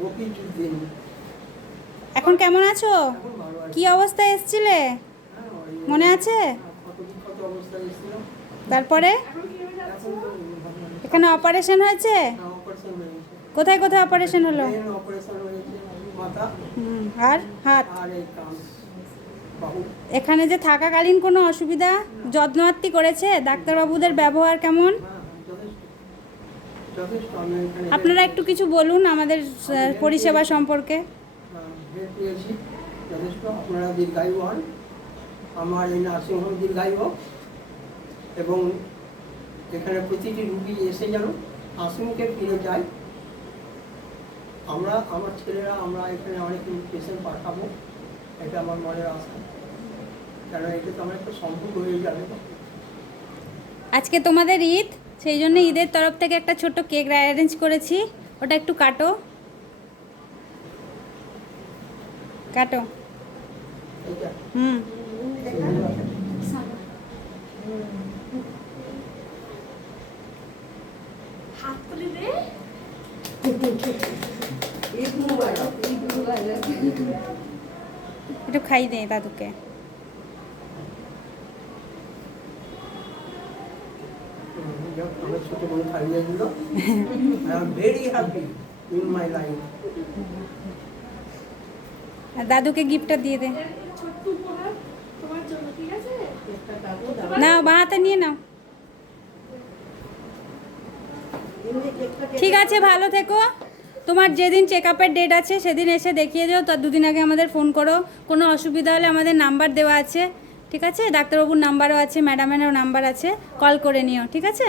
মফিজউদ্দিন। এখন কেমন আছো? এখন ভালো আছি। কি অবস্থায় এসেছিলে হ্যাঁ, ওই মনে আছে? ক্ষত বিক্ষত অবস্থায় এসেছিলাম। তারপরে এখন তো ভালো আছি। এখানে অপারেশন হয়েছে? হ্যাঁ, অপারেশন হয়েছে। কোথায় কোথায় অপারেশন হলো? ব্রেন অপারেশন হয়েছে, মাথা আর হাত? আর এই কান, বাহু। এখানে যে থাকাকালীন কোনো অসুবিধা? যত্নআত্তি করেছে? ডাক্তারবাবুদের ব্যবহার কেমন? হ্যাঁ, যথেষ্ট যথেষ্ট। আমি এখানে আপনারা একটু কিছু বলুন আমাদের পরিষেবা সম্পর্কে। হেল্প পেয়েছি যথেষ্ট। আপনারা দীর্ঘায়ু হন, আমার এই নার্সিংহোম দীর্ঘায়ু হোক, এবং এখানে প্রতিটি রুগী এসে যেন হাসিমুখে ফিরে যায়। আমার ছেলেরা আমরা এখানে অনেক পেশেন্ট পাঠাবো, এটা আমার মনের আশা। কেন এটা তো আমার একটা সম্পর্ক হয়ে যাবে। আজকে তোমাদের ঈদ, সেই জন্য ঈদের তরফ থেকে একটা ছোট্ট কেক অ্যারেঞ্জ করেছি, ওটা একটু কাটো কাটো। এইটা হুম। একটু খাই দে দাদুকে। আমার ছোট বোন খাইয়ে দিল। I am very happy in my life. আর দাদুকে গিফটটা দিয়ে দে। নাও, বাঁ হাতে নিয়ে নাও। ঠিক আছে, ভালো থেকো। তোমার যেদিন চেক আপের ডেট আছে সেদিন এসে দেখিয়ে যাও, তার দুদিন আগে আমাদের ফোন করো। কোনো অসুবিধা হলে আমাদের নাম্বার দেওয়া আছে, ঠিক আছে? ডাক্তারবাবুর নাম্বারও আছে, ম্যাডামেরও নাম্বার আছে, কল করে নিও, ঠিক আছে?